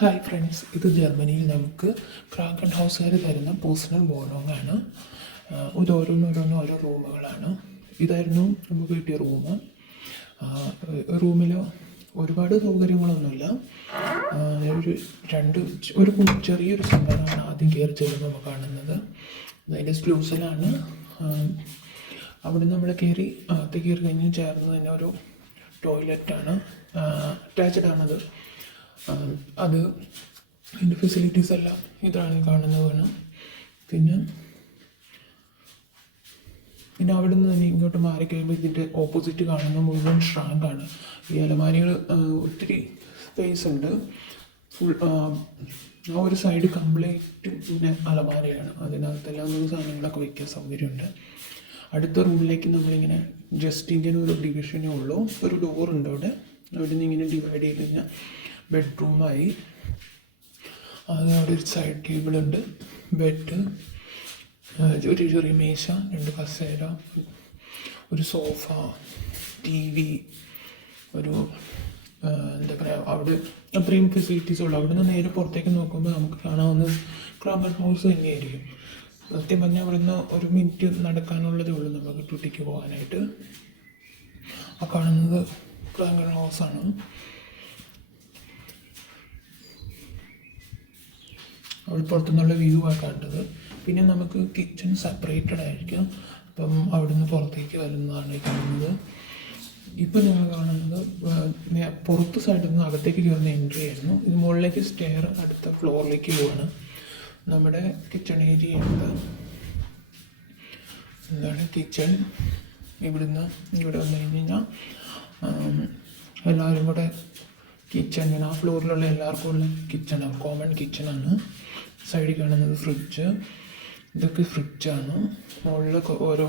Hi friends ഇത് ജർമ്മനിയിൽ നമുക്ക് ക്രാക്കൺ ഹൗസുകാർ തരുന്ന പേഴ്സണൽ ബോണോങ്ങാണ് ഇത് ഓരോന്നോരോന്നും ഓരോ റൂമുകളാണ്. ഇതായിരുന്നു നമുക്ക് കിട്ടിയ റൂം റൂമിൽ ഒരുപാട് സൗകര്യങ്ങളൊന്നുമില്ല. ഒരു രണ്ട് ഒരു ചെറിയൊരു സംഭവമാണ് ആദ്യം കയറി ചെല്ലുമ്പോൾ നമ്മൾ കാണുന്നത്. അതിന്റെ സ്ലൂസിലാണ് അവിടെ നമ്മൾ കയറി അകത്ത് കയറി കഴിഞ്ഞ് ചേർന്ന് തന്നെ ഒരു ടോയ്ലറ്റാണ് അറ്റാച്ച്ഡ് ആണത്. അത് അതിന്റെ ഫെസിലിറ്റീസ് എല്ലാം ഇതാണ് കാണുന്നത് വേണം. പിന്നെ പിന്നെ അവിടെ നിന്ന് തന്നെ ഇങ്ങോട്ട് മാറി കഴിയുമ്പോൾ ഇതിന്റെ ഓപ്പോസിറ്റ് കാണുന്ന മുഴുവൻ ഷ്രാങ്കാണ് ഈ അലമാരികൾ ഒത്തിരി സ്പേസ് ഉണ്ട്. ഫുൾ ആ ഒരു സൈഡ് കംപ്ലീറ്റ് പിന്നെ അലമാരയാണ്. അതിനകത്തെല്ലാം നമുക്ക് സാധനങ്ങളൊക്കെ വയ്ക്കാൻ സൗകര്യമുണ്ട്. അടുത്ത റൂമിലേക്ക് നമ്മളിങ്ങനെ ജസ്റ്റ് ഇങ്ങനെ ഒരു ഡിവിഷനേ ഉള്ളൂ. ഒരു ഡോറുണ്ട് അവിടെ അവിടെ. നിന്ന് ഇങ്ങനെ ഡിവൈഡ് ചെയ്ത് കഴിഞ്ഞാൽ ബെഡ്റൂമായി. അത് അവിടെ ഒരു സൈഡ് ടേബിളുണ്ട് ബെഡ് ഒരു ചെറിയ മേശ രണ്ട് കസേര ഒരു സോഫ ടി വി ഒരു എന്താ പറയുക അവിടെ അത്രയും ഫെസിലിറ്റീസ് ഉള്ളു. അവിടെ നിന്ന് നേരെ പുറത്തേക്ക് നോക്കുമ്പോൾ നമുക്ക് കാണാവുന്ന ക്രാമർ ഹൗസ് തന്നെയായിരിക്കും. സത്യം പറഞ്ഞാൽ അവിടെ നിന്ന് ഒരു മിനിറ്റ് നടക്കാനുള്ളതേ ഉള്ളൂ നമുക്ക് ടുട്ടിക്ക് പോകാനായിട്ട്. ആ കാണുന്നത് ക്രാങ്കർ ഹൗസാണ് അവിടെ പുറത്തുനിന്നുള്ള വ്യൂ ആ കണ്ടത്. പിന്നെ നമുക്ക് കിച്ചൺ സെപ്പറേറ്റഡ് ആയിരിക്കും. അപ്പം അവിടുന്ന് പുറത്തേക്ക് വരുന്നതാണ് കാണുന്നത്. ഇപ്പം ഞങ്ങൾ കാണുന്നത് പുറത്ത് സൈഡിൽ നിന്ന് അകത്തേക്ക് കയറുന്ന എൻട്രി ആയിരുന്നു. ഇത് മുകളിലേക്ക് സ്റ്റെയർ അടുത്ത ഫ്ലോറിലേക്ക് പോവാണ്. നമ്മുടെ കിച്ചൺ ഏരിയ ഉണ്ട്. എന്താണ് കിച്ചൺ ഇവിടുന്ന് ഇവിടെ വന്നു കഴിഞ്ഞ് കഴിഞ്ഞാൽ എല്ലാവരും കൂടെ കിച്ചൺ ആ ഫ്ലോറിലുള്ള എല്ലാവർക്കും ഉള്ള കിച്ചണാണ് കോമൺ കിച്ചണാണ് സൈഡിൽ കാണുന്നത് ഫ്രിഡ്ജ് ഇതൊക്കെ ഫ്രിഡ്ജാണ് മുകളിലൊക്കെ ഓരോ